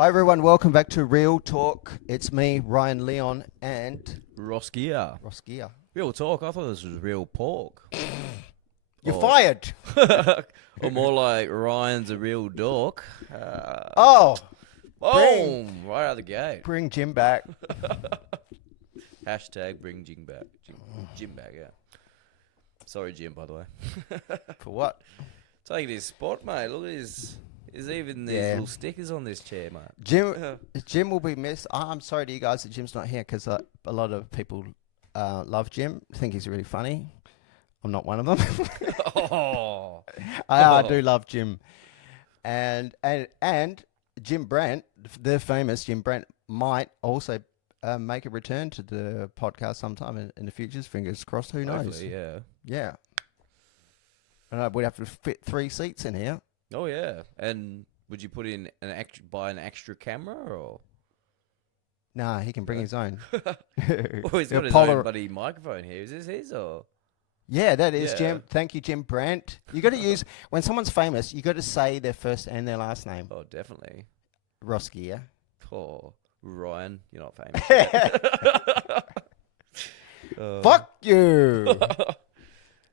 Hi everyone, welcome back to Real Talk. It's me, Ryan Leon, and Ross Geare. Ross Geare. Real talk. I thought this was real pork. You're Or- fired. or more like Ryan's a real dork. Oh, Boom! Right out of the gate. bring Jim back. Hashtag bring Jim back. Jim back, yeah. Sorry, Jim, by the way. For what? Taking his spot, mate. Look at his... There's even these Yeah. little stickers on this chair, mate. Jim will be missed. I'm sorry to you guys that Jim's not here because a lot of people love Jim, think he's really funny. I'm not one of them. Oh. I do love Jim. And Jim Brandt, the famous Jim Brandt, might also make a return to the podcast sometime in the future. Fingers crossed. Who knows? Hopefully, yeah. Yeah. I don't know, we'd have to fit 3 seats in here. Oh, yeah. And would you put in buy an extra camera or? Nah, he can bring his own. Oh, he's got his Polar- own bloody microphone here. Is this his or? Yeah, that is Yeah. Jim. Thank you, Jim Brandt. You got to use when someone's famous. You got to say their first and their last name. Oh, definitely. Ross Geare. Oh, Ryan, you're not famous. Fuck you.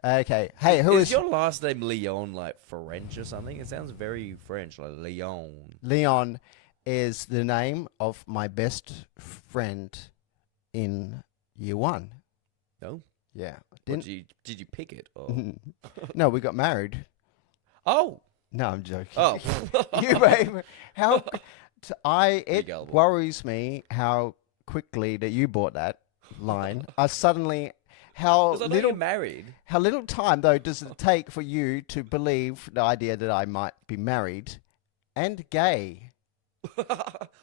Okay. Hey, who is your last name Leon like French or something? It sounds very French, like Leon. Leon? Is the name of my best friend in year 1. No? Yeah. Did you pick it? Or? No, we got married. Oh. No, I'm joking. Oh. You babe. How it gullible. worries me how quickly that you bought that line. I suddenly how Was I little married? how little time though does it take for you to believe the idea that I might be married and gay?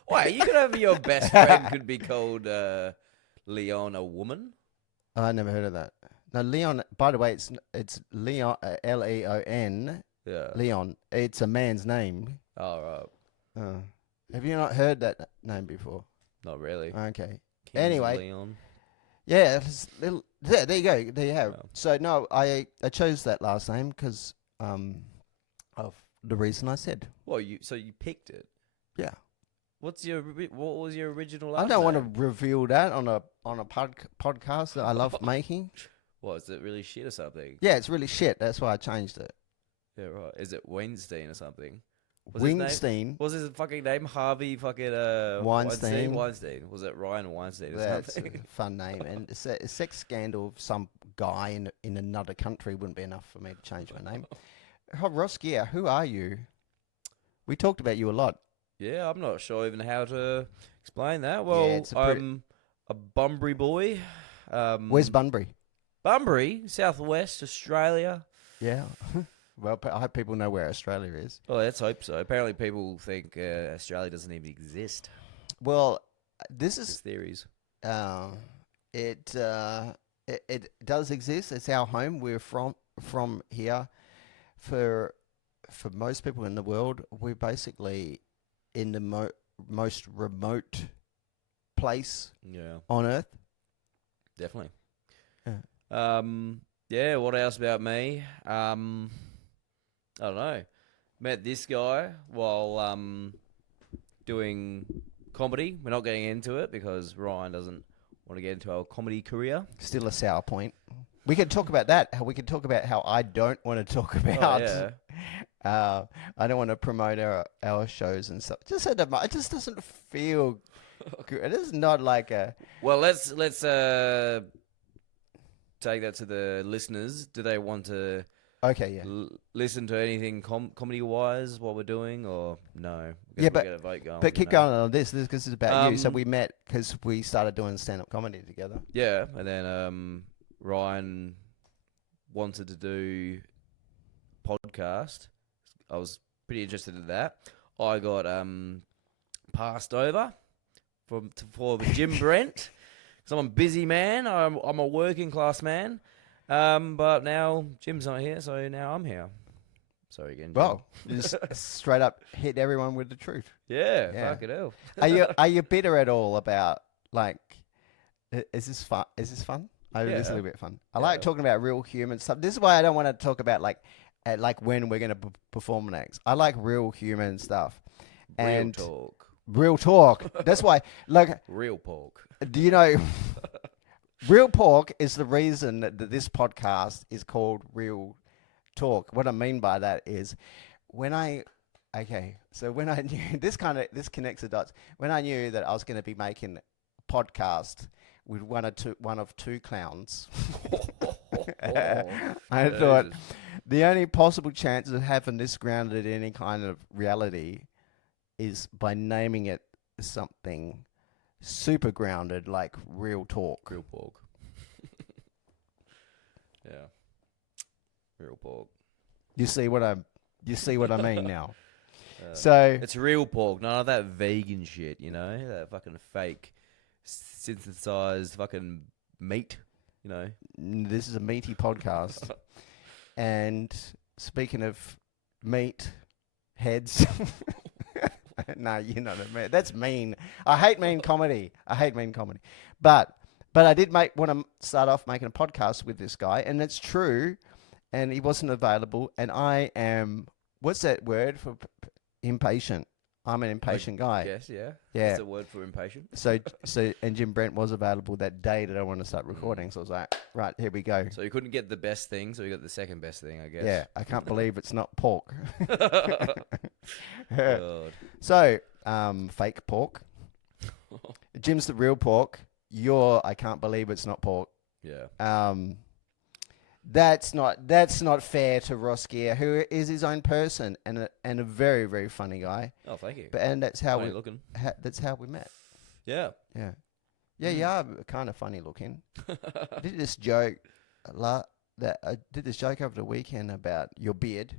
Why? You could have your best friend could be called Leon a woman? I never heard of that. No, Leon. By the way, it's Leon, Leon. Yeah. Leon. It's a man's name. Oh, right. Have you not heard that name before? Not really. Okay. Kings of Anyway. Leon. Yeah, it's there you go. There you have. Oh. So no, I chose that last name because of the reason I said. Well, so you picked it. Yeah. What was your original last I don't name? want to reveal that on a podcast that I love making. What, is it really shit or something? Yeah, it's really shit. That's why I changed it. Yeah, right. Is it Weinstein or something? Was his name- Weinstein. What's his fucking name? Harvey fucking Weinstein. Weinstein. Was it Ryan Weinstein or That's a something? fun name. And a sex scandal of some guy in another country wouldn't be enough for me to change my name. Ross Geare, who are you? We talked about you a lot. Yeah, I'm not sure even how to explain that. Well, it's a I'm a Bunbury boy. Where's Bunbury? Bunbury, Southwest Australia. Yeah. Well, I hope people know where Australia is. Well, let's hope so. Apparently, people think Australia doesn't even exist. Well, this There's is theories. it does exist. It's our home. We're from here. For most people in the world, we're basically in the most remote place Yeah, on Earth. definitely. Yeah. Yeah, what else about me? I don't know. Met this guy while doing comedy. We're not getting into it because Ryan doesn't want to get into our comedy career. Still a sour point. We can talk about that. We can talk about how I don't want to talk about. Oh, yeah. I don't want to promote our shows and stuff. It just doesn't feel good. It is not like a. Well, let's take that to the listeners. Do they want to Okay, yeah. listen to anything comedy wise what we're doing, or no? Yeah, we get a vote going. But keep going on this because it's about you. So Um, we met because we started doing stand-up comedy together. Yeah, and then Ryan wanted to do podcast. I was pretty interested in that. I got passed over for Jim Brent. Because I'm a busy man. I'm a working class man. But now Jim's not here, so now I'm here. Sorry again, Jim. Well, just straight up hit everyone with the truth. Yeah, Yeah. fuck it hell. Are you bitter at all about like? Is this fun? Is this fun? It is a Yeah. little bit fun. I like talking about real human stuff. This is why I don't want to talk about like when we're going to perform next. I like real human stuff. Real And talk. Real talk. That's why, like, Real pork. do you know, real pork is the reason that this podcast is called Real Talk. What I mean by that is so when I knew this connects the dots. When I knew that I was going to be making a podcast with one of two clowns, I thought Jesus. the only possible chance of having this grounded in any kind of reality is by naming it something super grounded, like Real Talk. Real pork. Yeah. Real pork. You see what I mean now. So It's real pork, none of that vegan shit, that fucking fake synthesized fucking meat, this is a meaty podcast. And speaking of meat heads, no, you know what I mean. That's mean. I hate mean comedy. But I did want to start off making a podcast with this guy, and it's true. And he wasn't available, and I am. What's that word for impatient? I'm an impatient guy. Yes, yeah. Yeah. That's a word for impatient. So, and Jim Brent was available that day that I want to start recording. So I was like, right, here we go. So you couldn't get the best thing, so you got the second best thing, I guess. Yeah, I can't believe it's not pork. God. So, fake pork. Jim's the real pork. I can't believe it's not pork. Yeah. That's not fair to Ross Geare, who is his own person and a very, very funny guy. Oh, thank you. And that's how Funny looking. that's how we met. Yeah. Yeah. Yeah, you are kind of funny looking. I did this joke over the weekend about your beard.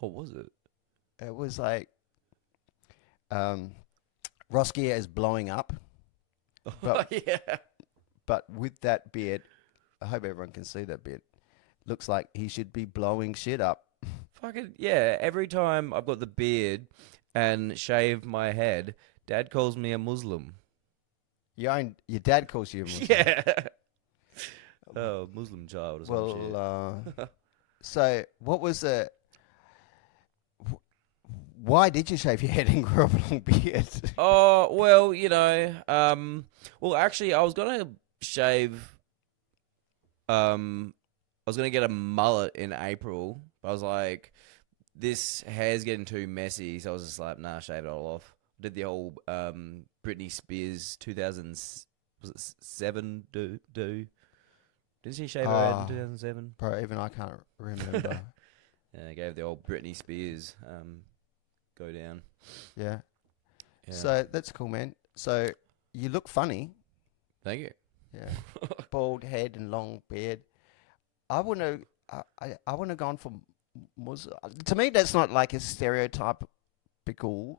What was it? It was like Ross Geare is blowing up. But, yeah. But with that beard, I hope everyone can see that beard. Looks like he should be blowing shit up. Fucking yeah. Every time I've got the beard and shave my head, Dad calls me a Muslim. Your dad calls you a Muslim. Yeah. Oh, Muslim child or some shit. So what was the... Why did you shave your head and grow a long beard? Oh, well, well, actually, I was going to shave... I was going to get a mullet in April, but I was like, this hair's getting too messy, so I was just like, nah, shave it all off. Did the whole Britney Spears 2007 do? Didn't she shave her head in 2007? Bro, even I can't remember. Yeah, gave the old Britney Spears go down. Yeah. Yeah. So that's cool, man. So you look funny. Thank you. Yeah. Bald head and long beard. I wouldn't have gone for Muslim. To me, that's not like a stereotypical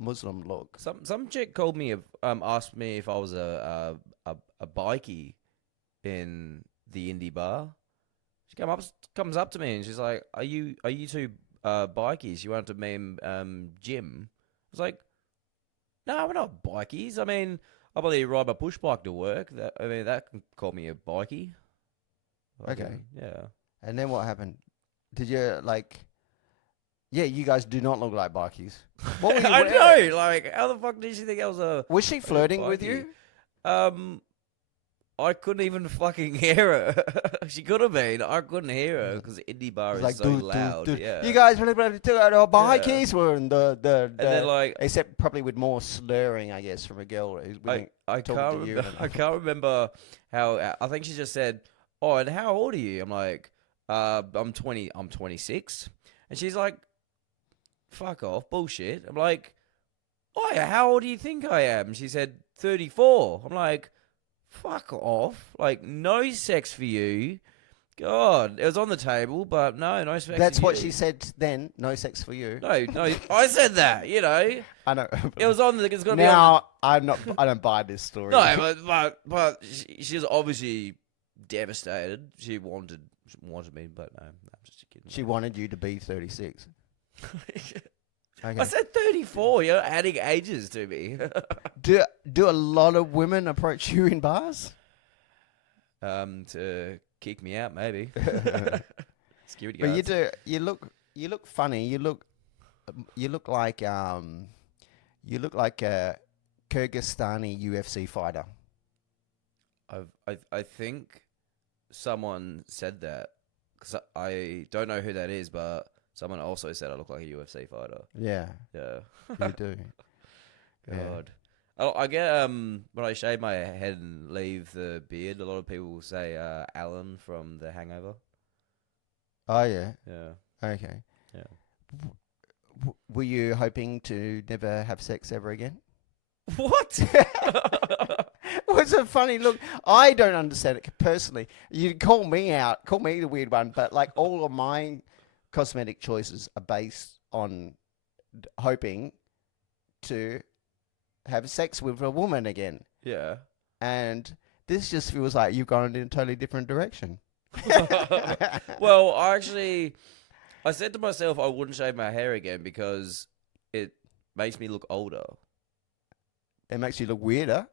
Muslim look. Some chick called me, asked me if I was a bikie in the indie bar. She comes up to me and she's like, "Are you two bikies? You wanted to mean Jim?" I was like, "No, we're not bikies. I mean, I believe ride my push bike to work. That can call me a bikie." Okay. Yeah. And then what happened? Did you Yeah, you guys do not look like bikies. What were you I wearing? know. Like, how the fuck did she think I was a? Was she flirting with bikie? you? I couldn't even fucking hear her. She could have been. I couldn't hear her because the indie bar is Like, so dude, loud. dude. Yeah. You guys were bikies were in the and then like except probably with more slurring, I guess, from a girl who's I talking to you. I can't remember how. I think she just said, "Oh, and how old are you?" I'm like, I'm 20. I'm 26." And she's like, "Fuck off, bullshit." I'm like, "Oh, yeah, how old do you think I am?" She said, 34. I'm like, "Fuck off. Like, no sex for you." God, it was on the table, but no sex. That's for what you. she said then. No sex for you. No, I said that. I know. It was on the. It's gonna be on Now I don't buy this story. No, but she was obviously devastated. She wanted me, but no, I'm just kidding. She wanted you to be 36. Okay. I said 34. You're adding ages to me. Do a lot of women approach you in bars? To kick me out, maybe. Security But guards. you look funny. You look like You look like a Kyrgyzstani UFC fighter. I think someone said that because I don't know who that is, but someone also said I look like a UFC fighter. Yeah, Yeah. you do. Yeah. God. I get when I shave my head and leave the beard, a lot of people say Alan from The Hangover. Oh yeah. Yeah. Okay. Yeah. Were you hoping to never have sex ever again? What? It was a funny look. I don't understand it personally. You call me out, call me the weird one, but like all of my cosmetic choices are based on hoping to have sex with a woman again. Yeah. And this just feels like you've gone in a totally different direction. Well, I said to myself I wouldn't shave my hair again because it makes me look older. It makes you look weirder.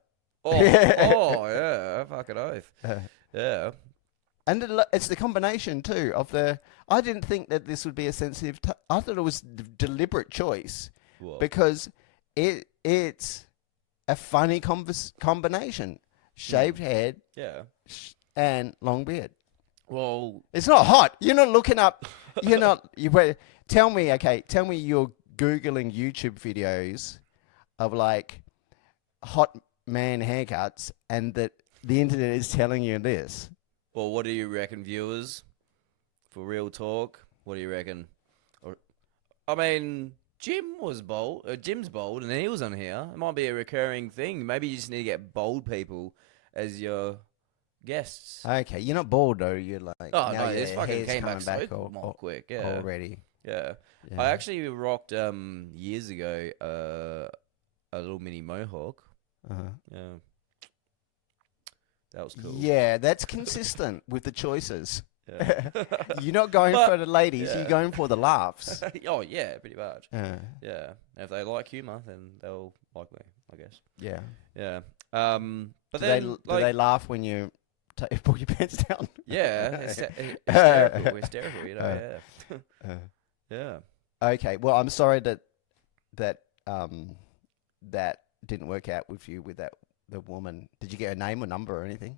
Oh yeah, fucking oath. Yeah. And it's the combination too of the. I didn't think that this would be a sensitive. I thought it was deliberate choice What? because it's a funny combination: shaved head Yeah. and long beard. Well, It's not hot. You're not looking up. You're not. Tell me, okay. Tell me you're googling YouTube videos of like hot man haircuts, and that the internet is telling you this. well, what do you reckon, viewers? For real talk, what do you reckon? I mean, Jim's bold, and he was on here. It might be a recurring thing. Maybe you just need to get bold people as your guests. Okay, you're not bald though. You're like, Oh now no, this your fucking hair's came coming back so al- quick. Yeah, already. yeah. Yeah. I actually rocked years ago a little mini mohawk. Uh-huh. Yeah, that was cool. Yeah, that's consistent with the choices. Yeah. You're not going But- for the ladies. yeah. You're going for the laughs. Oh yeah, pretty much. Yeah. And if they like humor, then they'll like me, I guess. Yeah. Yeah. But Do then do like they laugh when you pull your pants down? yeah, hysterical, you know. Yeah. Uh, Yeah. okay. Well, I'm sorry that that didn't work out with you with the woman. Did you get a name or number or anything?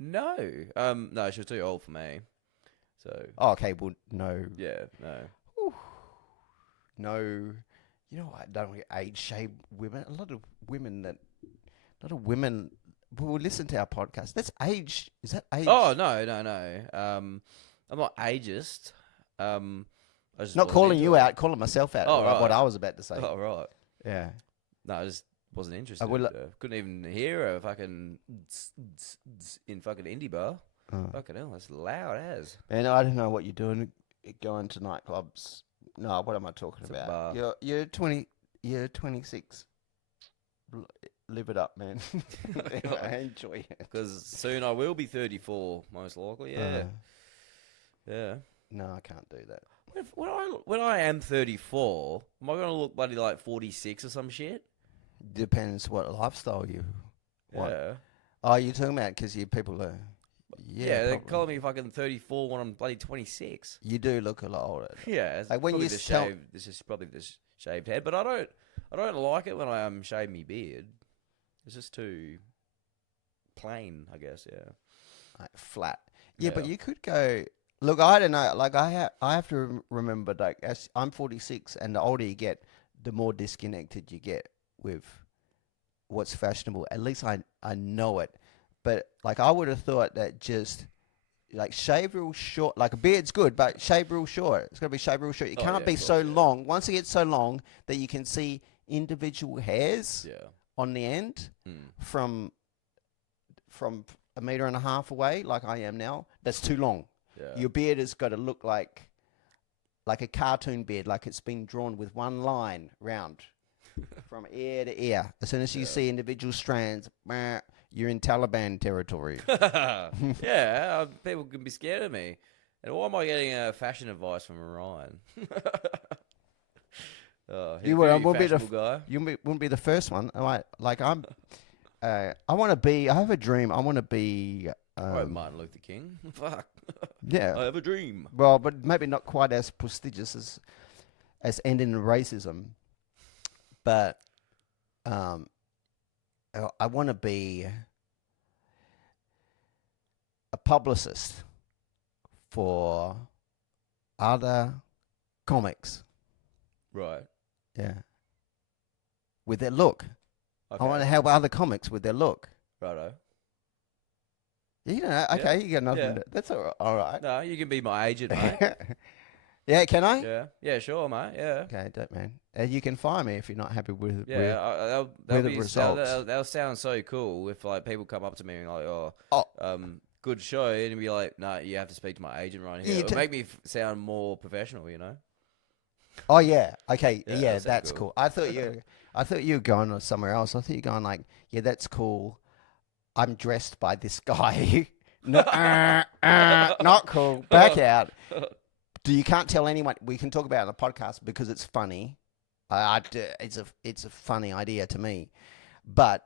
No. No, she was too old for me. So Oh, okay. Well, no. yeah, no. No, you know, I don't like age shame women. A lot of women will listen to our podcast. That's age. Is that age? Oh no. I'm not ageist. I just Not wasn't calling into you it. out, calling myself out. Oh, like what right. I was about to say. Oh right. Yeah. No, I just wasn't interested. will- Couldn't even hear a fucking in fucking indie bar. Fucking hell, that's loud as. And I don't know what you're doing going to nightclubs. No, what am I talking It's a about? bar. You're 26. Live it up, man. I enjoy it. Because soon I will be 34, most likely. Yeah, yeah. No, I can't do that. When I am 34, am I gonna look bloody like 46 or some shit? Depends what lifestyle you want. Yeah. Oh, you're talking about because you people are. Yeah, they're probably. calling me fucking 34 when I'm bloody 26. You do look a lot older. Yeah, it's Like when probably you the tell- shaved. This is probably the shaved head, but I don't like it when I shave me beard. It's just too plain, I guess. Yeah. Like, flat. Yeah, but Yeah. you could go. Look, I don't know. Like I have to remember. Like as I'm 46, and the older you get, the more disconnected you get with what's fashionable. At least I know it. But like I would have thought that just like shave real short. Like a beard's good, but shave real short. It's got to be shaved real short. It Oh, can't yeah, be of so course, yeah. long. Once it gets so long that you can see individual hairs Yeah. on the end Mm. from 1.5 meters away, like I am now, that's too long. Yeah. Your beard has got to look like a cartoon beard, like it's been drawn with one line round from ear to ear. As soon as you Yeah. see individual strands, you're in Taliban territory. Yeah, people can be scared of me. And why am I getting fashion advice from Orion? You were- will be the fashionable guy. You wouldn't be the first one. Like I'm. I want to be. I have a dream. I want to be. Right, Martin Luther King. Fuck. Yeah. I have a dream. Well, but maybe not quite as prestigious as ending in racism. But um, I want to be a publicist for other comics. Right. Yeah. With their look. Okay. I want to help other comics with their look. Righto. You know, Yeah. okay, you got nothing. Yeah. That's all right. No, you can be my agent, mate. Yeah, can I? Yeah. Yeah, sure, mate. Yeah. Okay, don't man. You can fire me if you're not happy with Yeah, that'll the be results. that'll sound so cool if like people come up to me and like, oh, Oh, good show, and be like, no, you have to speak to my agent right here. you It'll make me sound more professional, you know? oh yeah. Okay, Yeah, yeah, that'll sound that's cool. cool. I thought you were going somewhere else. I thought you were going like, yeah, that's cool. I'm dressed by this guy. No, not cool. Back out. You can't tell anyone. We can talk about it on the podcast because it's funny. It's a funny idea to me, but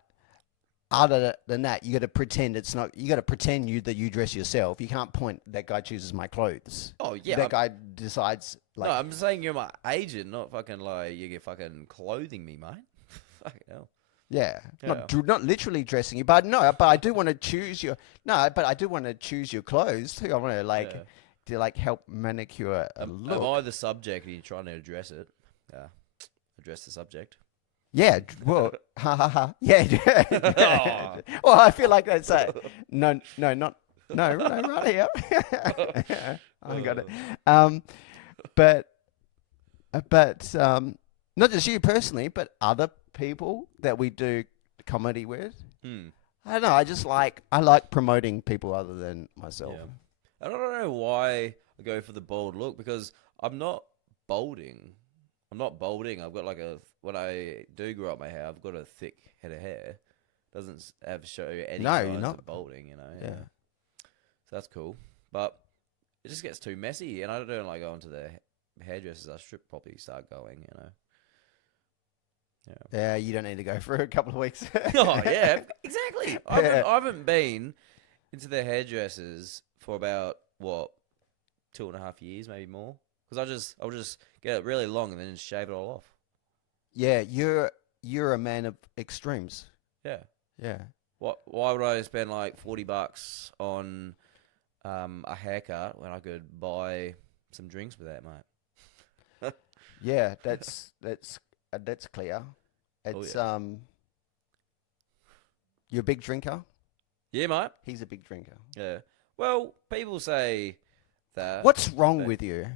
other than that, you got to pretend it's not. You got to pretend that you dress yourself. You can't point that guy chooses my clothes. Oh yeah, That guy decides. Like, no, I'm saying you're my agent, not fucking like you get fucking clothing me, mate. Fucking hell. yeah, Yeah. not literally dressing you, but no. But I do want to choose your But I do want to choose your clothes too. I want to Yeah. to help manicure a Am look. I the subject and you're trying to address it? Yeah. Address the subject. Yeah, well, ha ha ha. Yeah. Well, I feel like that's no, not right here. I got it. But not just you personally, but other people that we do comedy with. Hmm. I don't know. I like promoting people other than myself. Yeah. I don't know why I go for the bald look because I'm not balding. I've got when I do grow up my hair, I've got a thick head of hair. Doesn't show any No, you're signs not. of balding, you know. Yeah. So that's cool. But it just gets too messy, and I don't like going to the hairdressers. I should probably start going, you know. Yeah. Yeah, you don't need to go for a couple of weeks. Oh yeah, exactly. I haven't been into the hairdressers for about 2.5 years, maybe more. Because I'll just get it really long and then just shave it all off. Yeah, you're a man of extremes. Yeah. Yeah. Why would I spend like $40 on a haircut when I could buy some drinks with that, mate? Yeah, that's clear. It's yeah. You're a big drinker. Yeah, mate. He's a big drinker. Yeah. Well, people say that. What's wrong with you?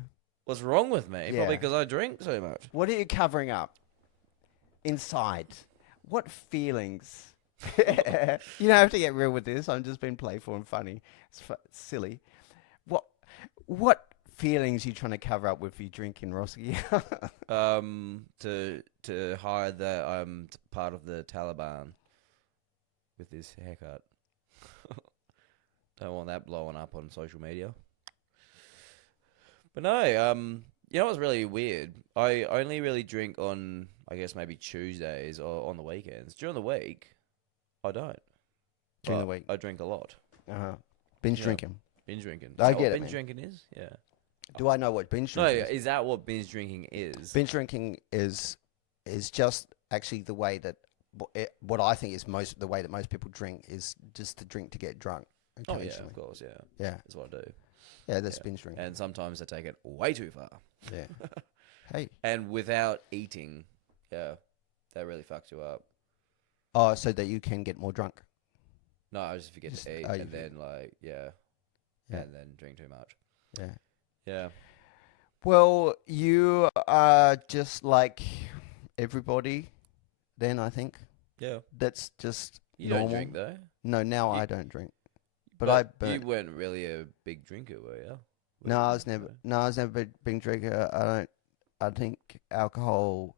What's wrong with me? Yeah. Probably because I drink so much. What are you covering up inside? What feelings? You don't have to get real with this. I'm just being playful and funny. It's silly. What feelings are you trying to cover up with you drinking, Ross Geare? To hide that I'm part of the Taliban with this haircut. Don't want that blowing up on social media. But no, you know what's really weird? I only really drink on, I guess, maybe Tuesdays or on the weekends. During the week, I don't. During the But week. I drink a lot. Binge Yeah. drinking. Binge drinking. Is I that get what it, binge man. drinking is? Yeah. Do I know what binge No, drinking is? is that what binge drinking is? Binge drinking is just actually the way that what I think is the way that most people drink is just to drink to get drunk. Oh yeah, Occasionally. of course, yeah. Yeah. That's what I do. Yeah, that's Yeah. binge drinking. And sometimes I take it way too far. Yeah. Hey. And without eating, yeah, that really fucks you up. Oh, so that you can get more drunk. No, I just forget Just- to eat oh, you and then Yeah. and then drink too much. Yeah. Yeah. Well, you are just like everybody. Then I think Yeah. that's just You normal. don't drink though. No, now You- I don't drink. But I you burnt. weren't really a big drinker, were you? No, I was never. No, I was never a big drinker. I think alcohol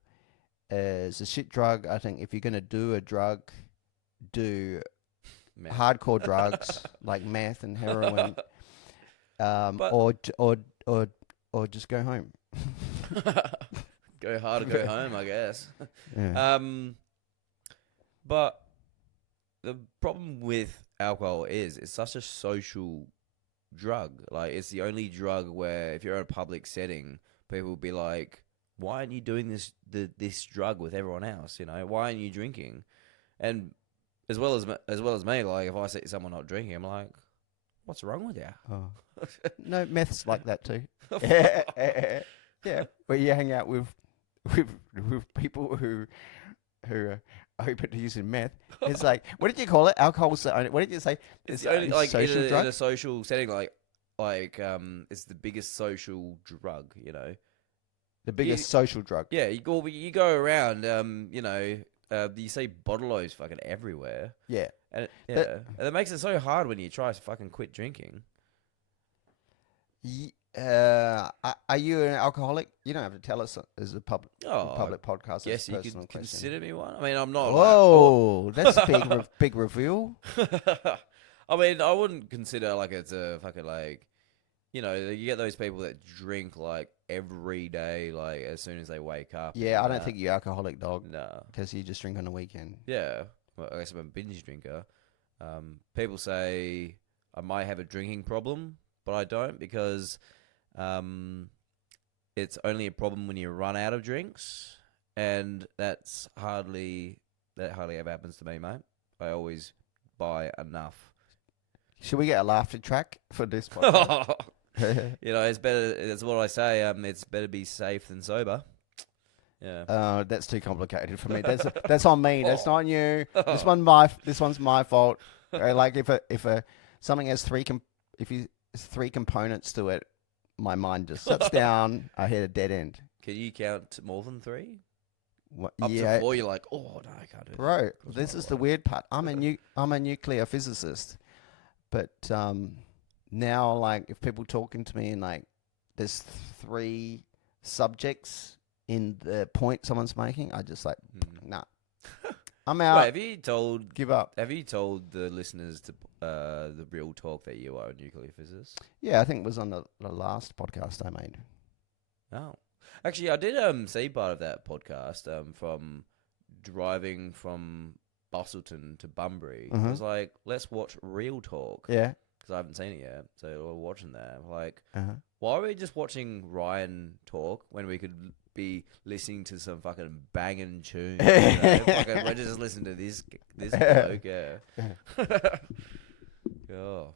is a shit drug. I think if you're gonna do a drug, do Man. hardcore drugs like meth and heroin, But- or just go home. Go hard or go home, I guess. Yeah. But the problem with alcohol is it's such a social drug. Like it's the only drug where if you're in a public setting, people will be like, why aren't you doing this drug with everyone else? You know, why aren't you drinking? And as well as me, like if I see someone not drinking, I'm like, what's wrong with you? Oh. No, meth's like that too. Yeah, yeah. Where you hang out with people who are open to using meth. It's like, what did you call it? Alcohol's the only. What did you say? It's the only like social in drug. a social setting, like it's the biggest social drug. You know, The biggest social drug. yeah. You go around, you know, you see bottle-os fucking everywhere. Yeah. And But- and it makes it so hard when you try to fucking quit drinking. Are you an alcoholic? You don't have to tell us as a public podcast. Yes, As a you personal could question. consider me one. I mean, I'm not. Whoa, that's a big reveal. I mean, I wouldn't consider like it's a fucking like, you know, you get those people that drink like every day, like as soon as they wake up. Yeah, I and don't that. think you're alcoholic, dog, No. because you just drink on the weekend. Yeah, well, I guess I'm a binge drinker. People say I might have a drinking problem, but I don't because it's only a problem when you run out of drinks, and that hardly ever happens to me, mate. I always buy enough. Should we get a laughter track for this podcast? You know, it's better. That's what I say. It's better be safe than sober. Yeah. That's too complicated for me. That's on me. That's not on you. This one's my fault. Like if something has three components to it, my mind just shuts down. I hit a dead end. Can you count more than 3? What, Up yeah, to 4, you're like, oh no, I can't do it. bro. This is the weird part. I'm a nuclear physicist, but now like if people talking to me and like there's 3 subjects in the point someone's making, I just like nah. I'm out. Wait, Give up. Have you told the listeners to the real talk that you are a nuclear physicist? Yeah, I think it was on the last podcast I made. Oh, actually, I did see part of that podcast from driving from Busselton to Bunbury. I was like, let's watch Real Talk. Yeah. Because I haven't seen it yet, so we're watching that. Like, Uh-huh. why are we just watching Ryan talk when we could be listening to some fucking banging tunes? You know? Fucking, we're just listening to this bloke, yeah. Oh.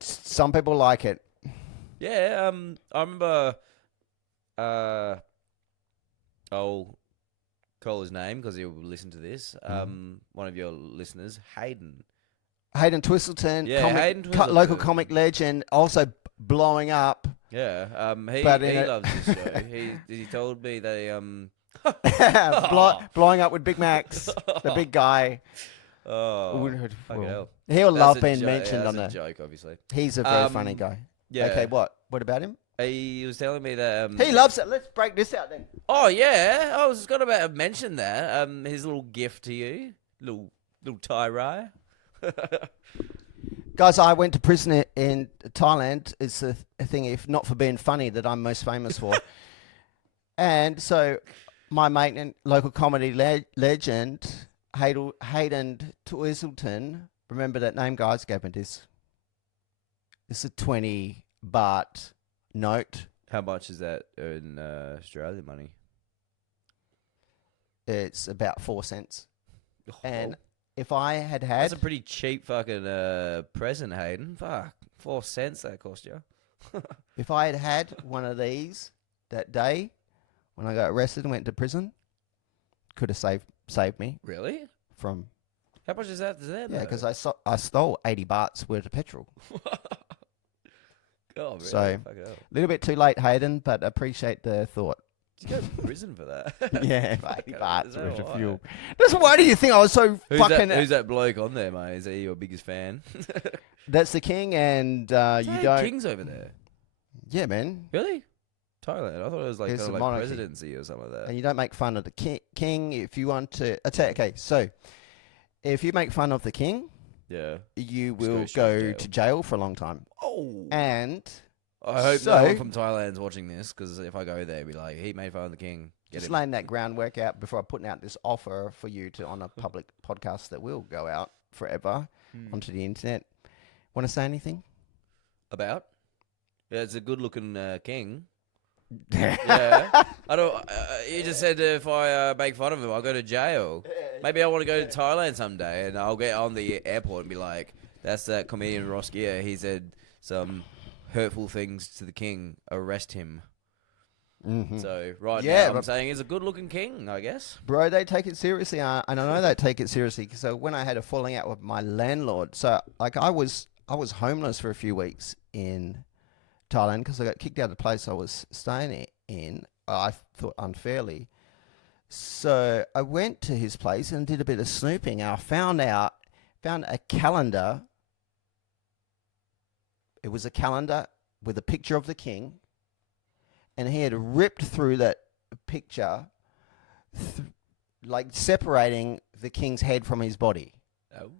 Some people like it. Yeah, I remember, I'll call his name because he'll listen to this. One of your listeners, Hayden. Hayden Twistleton, Yeah, Hayden Twistleton. local comic legend, also blowing up. Yeah, he But loves this show. He told me they blowing up with Big Max, the big guy. Oh, fucking hell. He'll That's love a being jo- mentioned yeah, on that's there. a joke, obviously. He's a very funny guy. Yeah. Okay, what about him? He was telling me that He loves it. Let's break this out then. Oh yeah, I was just going to mention that. His little gift to you, little tirade. Guys, I went to prison in Thailand. It's a thing, if not for being funny, that I'm most famous for. And so my mate and local comedy legend, Hayden Twistleton, remember that name, guys? Gave me this. It's a 20 baht note. How much is that in Australian money? It's about 4 cents. Oh, And if I had that's a pretty cheap fucking present, Hayden. Fuck, 4 cents that cost you. if I had one of these that day when I got arrested and went to prison, could have saved me Really? from. How much is that? Yeah, because I stole 80 bahts worth of petrol. Oh, really? So- Fuck it up. A little bit too late, Hayden, but appreciate the thought. Did you go to prison for that? Yeah, Fuck 80 it. bahts Is that worth of why? fuel. Why do you think I was so fucking? Who's that bloke on there, mate? Is he your biggest fan? That's the king, and you Hey, don't. King's over there. Yeah, man. Really? Thailand. I thought it was like It's kind of a like monarchy. presidency or something like that. And you don't make fun of the king if you want to. Okay, so if you make fun of the king, Yeah. you Just go will straight go to jail. to jail for a long time. Oh. And I hope So- no one from Thailand's watching this, because if I go there, it'd be like, he made fun of the king. Get just him. laying that groundwork out before putting out this offer for you to on a public podcast that will go out forever onto the internet. Want to say anything? About? Yeah, it's a good-looking king. Yeah. I don't. You just said if I make fun of him, I'll go to jail. Maybe I want to go to Thailand someday, and I'll get on the airport and be like, "That's that comedian Ross Geare. He said some hurtful things to the king. Arrest him." Mm-hmm. So right Yeah, now, I'm but saying he's a good-looking king, I guess. bro, they take it seriously, and I know they take it seriously. So when I had a falling out with my landlord, so like I was homeless for a few weeks in Thailand because I got kicked out of the place I was staying in. I thought unfairly. So I went to his place and did a bit of snooping. And I found a calendar. It was a calendar with a picture of the king, and he had ripped through that picture, like separating the king's head from his body. Oh.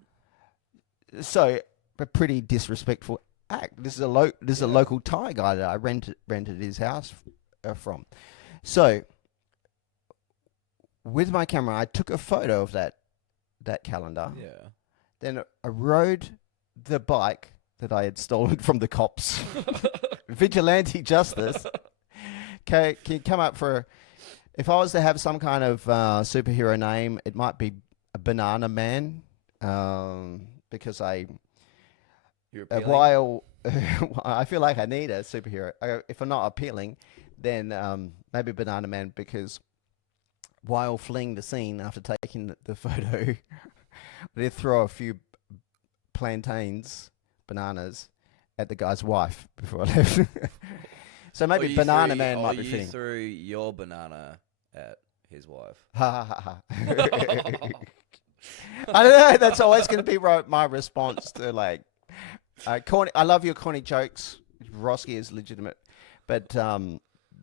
So a pretty disrespectful act. This is a local Thai guy that I rented his house from. So with my camera, I took a photo of that calendar. Yeah. Then I rode the bike that I had stolen from the cops. Vigilante justice. Can you come up for? If I was to have some kind of superhero name, it might be a Banana Man, because You're appealing? while I feel like I need a superhero. If I'm not appealing, then maybe Banana Man, because while fleeing the scene after taking the photo, I did throw a few bananas, at the guy's wife before I left. So maybe Banana Man might be you fitting. threw your banana at his wife. Ha ha ha. I don't know. That's always going to be my response to like corny. I love your corny jokes. Roski is legitimate, but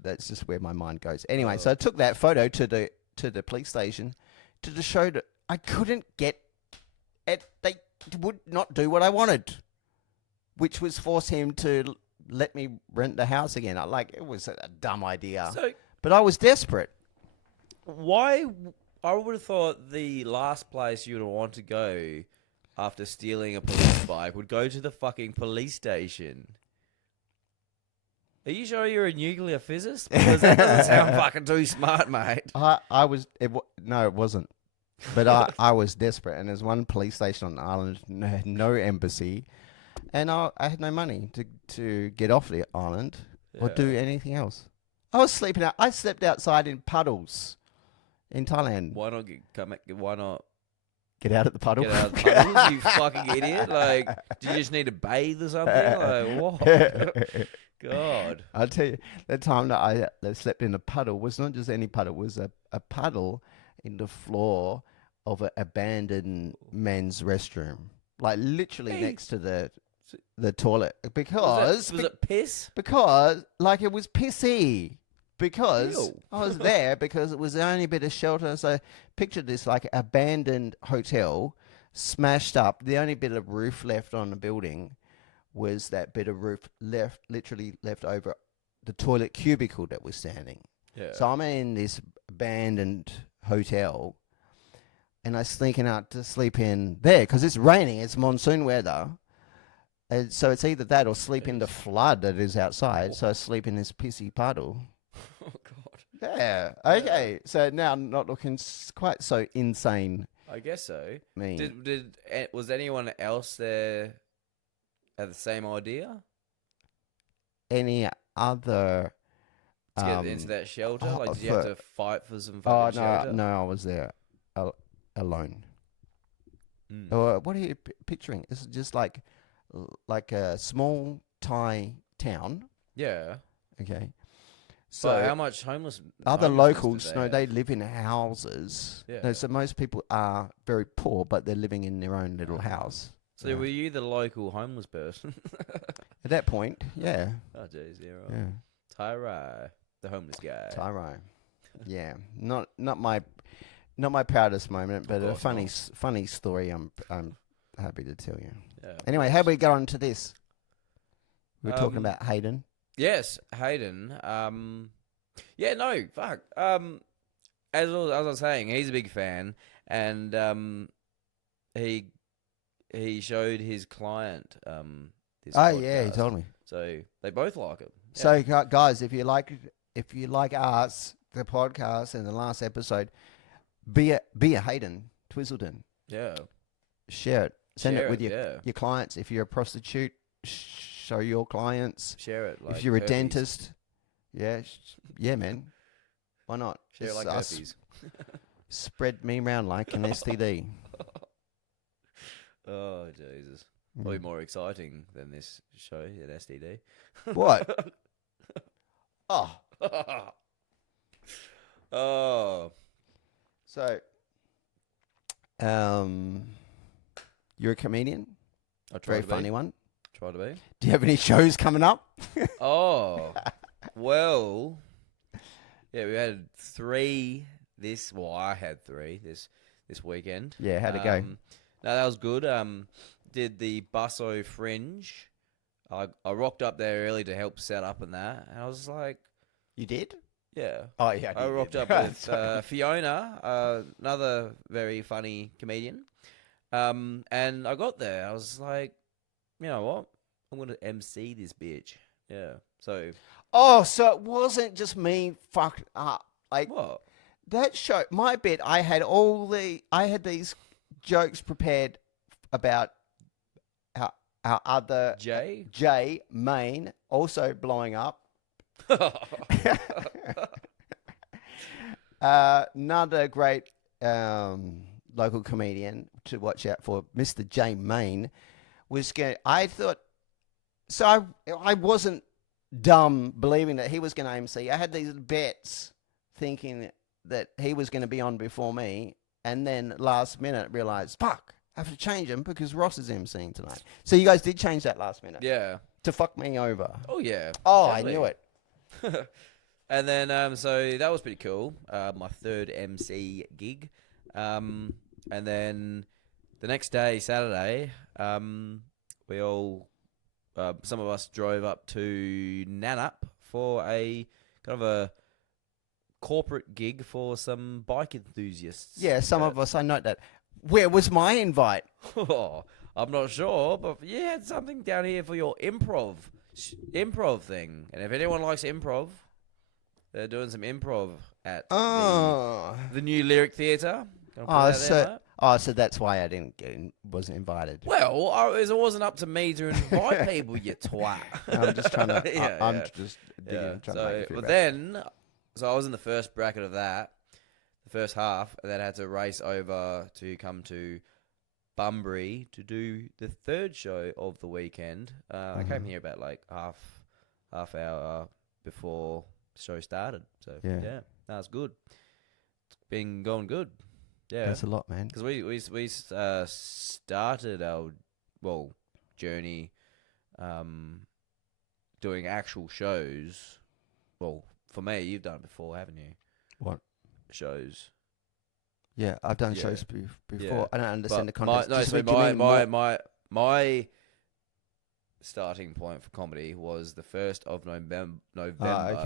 that's just where my mind goes. Anyway, so I took that photo to the police station to show that I couldn't get it. They would not do what I wanted, which was force him to let me rent the house again. It was a dumb idea, but I was desperate. Why? I would have thought the last place you would want to go after stealing a police bike would go to the fucking police station. Are you sure you're a nuclear physicist? Because that doesn't sound fucking too smart, mate. I was. No, it wasn't. But I was desperate, and there's one police station on the island, no embassy, and I had no money to get off the island or do anything else. I was sleeping out. I slept outside in puddles in Thailand. Why not Why not Get out of the puddle? get out of the puddles, you fucking idiot? Like, do you just need to bathe or something? Like, what? God. I'll tell you, that time that I slept in a puddle was not just any puddle. It was a puddle in the floor of an abandoned men's restroom, like literally next to the toilet. Because Was it piss? Because like it was pissy. Because Ew. I was there because it was the only bit of shelter. So picture this, like abandoned hotel, smashed up. The only bit of roof left on the building was that bit of roof literally left over the toilet cubicle that was standing. Yeah. So I'm in this abandoned hotel, and I'm sneaking out to sleep in there because it's raining. It's monsoon weather. And so it's either that or sleep in the flood that is outside. So I sleep in this pissy puddle. Oh, God. Yeah. Okay. So now I'm not looking quite so insane. I guess so. Me. Was anyone else there had the same idea Any other? to get into that shelter? Like, did you have to fight for some Oh fucking shelter? no! I was there alone. Mm. Or what are you picturing? It's just like a small Thai town. Yeah. Okay. So how much homeless? Other homelessness locals, do no, have? they live in houses. Yeah. No, so most people are very poor, but they're living in their own little house. So were you the local homeless person? At that point, yeah. Oh, jeez, yeah, right. Yeah. Tyra, the homeless guy. Tyro. Yeah. Not my proudest moment, but a course funny story I'm happy to tell you. Yeah. Anyway, how do we get on to this? We were talking about Hayden. Yes, Hayden. Yeah, no, fuck. As I was saying, he's a big fan, and he showed his client this Oh yeah, he podcast. told me. So they both like him. So guys, if you like if you like us, the podcast, and the last episode, be a Hayden Twizzleton. Yeah. Share it. Send Share it with it, your clients. If you're a prostitute, show your clients. Share it. Like if you're a herpes. dentist, yeah, man. Why not? Share it It's like us. herpes. Spread me around like an STD. Oh, Jesus. Probably more exciting than this show at STD. What? Oh. Oh. So, you're a comedian. I try Very to funny be. one. Try to be. Do you have any shows coming up? Oh. Well. Yeah, we had 3 this... Well, I had 3 this weekend. Yeah, how'd it go? No, that was good. Did the Busso Fringe. I rocked up there early to help set up and that. And I was like... You did? Yeah. Oh, yeah. I rocked up with Fiona, another very funny comedian. And I got there. I was like, you know what? I'm going to MC this bitch. Yeah. So... Oh, so it wasn't just me fucked up. Like, What? that show, my bit, I had these jokes prepared about our other Jay? Maine also blowing up. Another great local comedian to watch out for, Mr. J Maine, was going. I thought so. I wasn't dumb believing that he was going to MC. I had these bets thinking that he was going to be on before me, and then last minute realized, fuck, I have to change him because Ross is MCing tonight. So you guys did change that last minute. Yeah. To fuck me over. Oh, yeah. Oh, Definitely. I knew it. And then, so that was pretty cool. My 3rd MC gig. And then the next day, Saturday, we all, some of us drove up to Nanup for a kind of a corporate gig for some bike enthusiasts. Yeah, some of us, I note that. Where was my invite? Oh, I'm not sure, but you had something down here for your improv thing. And if anyone likes improv, they're doing some improv at the New Lyric Theatre. So that's why I wasn't invited. Well, it wasn't up to me to invite people, you twat. I'm just trying to. Yeah, I'm yeah. just Yeah. trying to make you feel But bad. then, so I was in the first bracket of that, the first half, and then I had to race over to come to Bunbury to do the 3rd show of the weekend. I came here about like half hour before the show started. So yeah, that was good. It's been going good. Yeah, That's a lot, man. because we started our journey doing actual shows. Well, for me, you've done it before, haven't you? What? Shows. Yeah, I've done Yeah. shows before. Yeah. I don't understand the But context. no, Just so do you mean more- my starting point for comedy was the 1st of November. okay,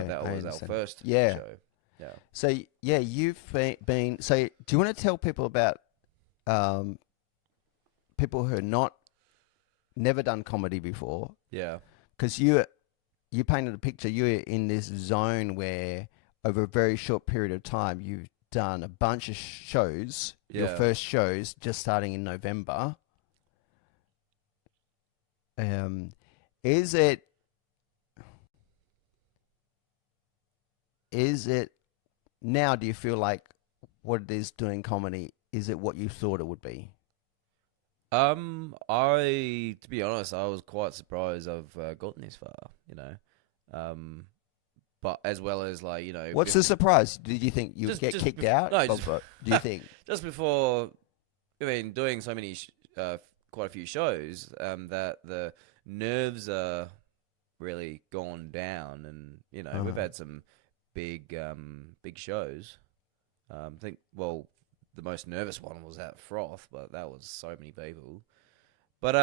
That I was our understand. first Yeah. show. Yeah. So yeah, you've been. So do you want to tell people about people who are never done comedy before? Yeah. Because you painted a picture. You're in this zone where over a very short period of time you've done a bunch of shows. Your Yeah. first shows just starting in November. Is it now? Do you feel like what it is doing comedy? Is it what you thought it would be? To be honest, I was quite surprised I've gotten this far. You know, but as well as like What's the surprise? Did you think you'd Just- get just kicked bef- out? no, just- Do you think? just before, I mean, doing so many, quite a few shows, that the nerves are really gone down, and we've had some big shows. I think the most nervous one was at Froth, but that was so many people. But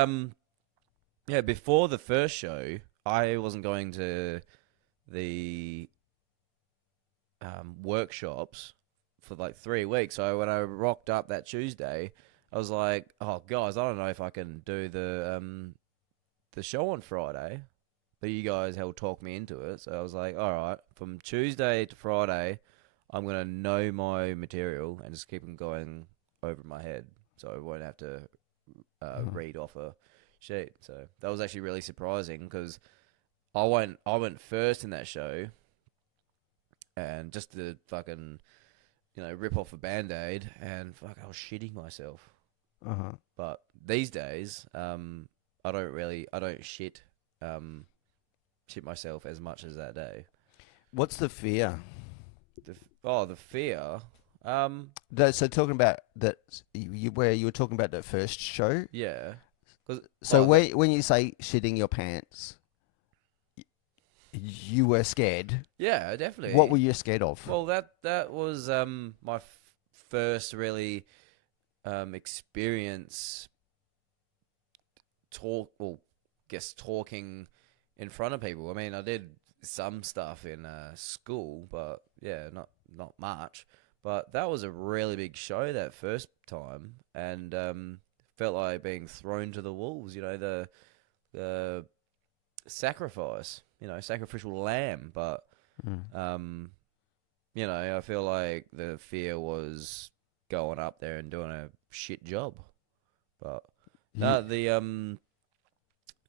yeah, before the first show, I wasn't going to the workshops for like 3 weeks. So when I rocked up that Tuesday, I was like, "Oh, guys, I don't know if I can do the show on Friday but you guys hell talked me into it. So I was like, all right, from Tuesday to Friday, I'm gonna know my material and just keep them going over my head, so I won't have to read off a sheet. So that was actually really surprising because I went first in that show, and just to fucking rip off a band-aid, and fuck, I was shitting myself. But these days, I don't shit myself as much as that day. What's the fear? The fear. So talking about that, where you were talking about that first show. Yeah. So when you say shitting your pants, you were scared. Yeah, definitely. What were you scared of? Well, that was my first really experience talking in front of people. I mean, I did some stuff in school, but yeah, not much. But that was a really big show that first time, and felt like being thrown to the wolves. The sacrifice, sacrificial lamb. But I feel like the fear was going up there and doing a shit job. But no,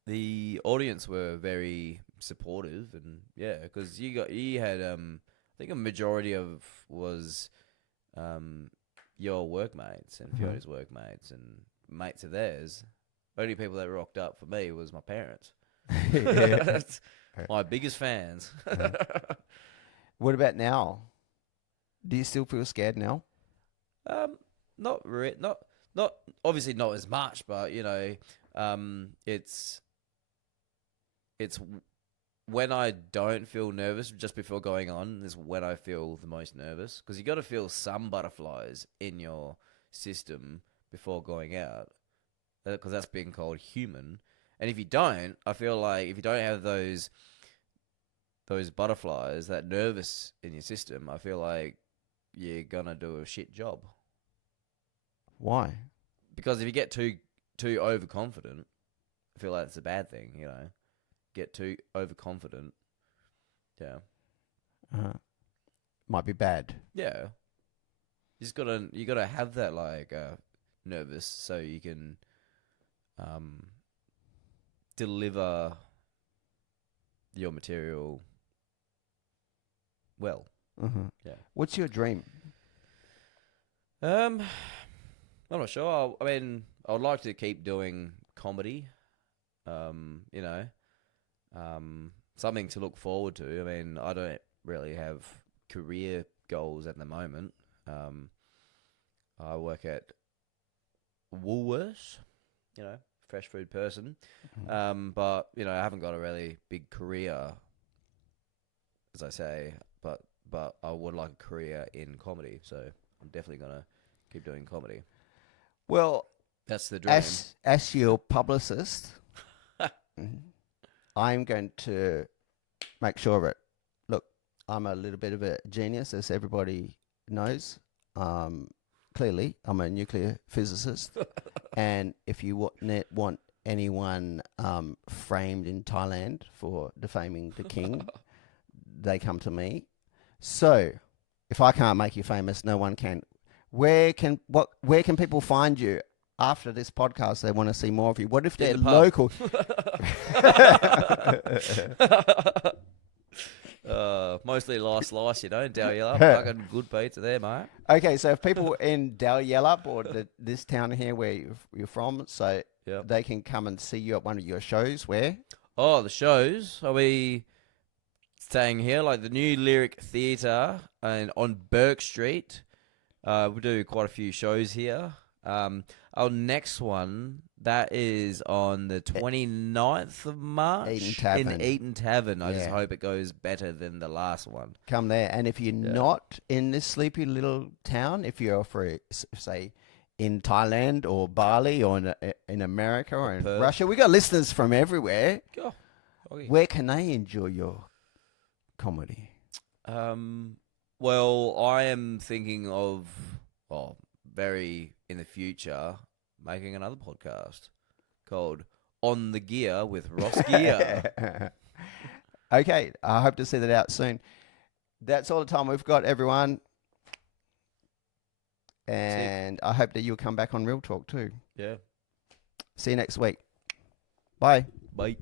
the audience were very supportive, and yeah, because you had I think a majority of was your workmates and Fiona's workmates and mates of theirs. Only people that rocked up for me was my parents. That's my biggest fans. What about now? Do you still feel scared now? Not obviously not as much, but it's when I don't feel nervous just before going on is when I feel the most nervous, because you got to feel some butterflies in your system before going out, because that's being called human. And if you don't, I feel like if you don't have those butterflies, that nervous in your system, I feel like you're gonna do a shit job. Why? Because if you get too overconfident, I feel like it's a bad thing. Get too overconfident. Yeah. Might be bad. Yeah. You gotta have that nervous so you can deliver your material well. Yeah. What's your dream? I'm not sure. I mean, I would like to keep doing comedy. Something to look forward to. I mean, I don't really have career goals at the moment. I work at Woolworths, fresh food person. But I haven't got a really big career, as I say. But I would like a career in comedy, so I'm definitely gonna keep doing comedy. Well, that's the dream. As your publicist, I'm going to make sure of it. Look, I'm a little bit of a genius, as everybody knows. Clearly, I'm a nuclear physicist. And if you want anyone framed in Thailand for defaming the king, they come to me. So, if I can't make you famous, no one can. Where can people find you after this podcast? They want to see more of you. What if they're local? Mostly last slice, Dal Yellup. Fucking good pizza there, mate. Okay, so if people in Dal Yellup or this town here where you're from, so they can come and see you at one of your shows, where? Oh, the shows. I'll be staying here, like the New Lyric Theatre and on Burke Street. We do quite a few shows here. Our next one, that is on the 29th of March in Eaton Tavern. I just hope it goes better than the last one. Come there. And if you're not in this sleepy little town, if you're say in Thailand or Bali or in America or in Russia, we got listeners from everywhere. Oh, okay. Where can they enjoy your comedy? Well, I am thinking of, very in the future, making another podcast called On the Gear with Ross Geare. Okay, I hope to see that out soon. That's all the time we've got, everyone. And I hope that you'll come back on Real Talk too. Yeah. See you next week. Bye. Bye.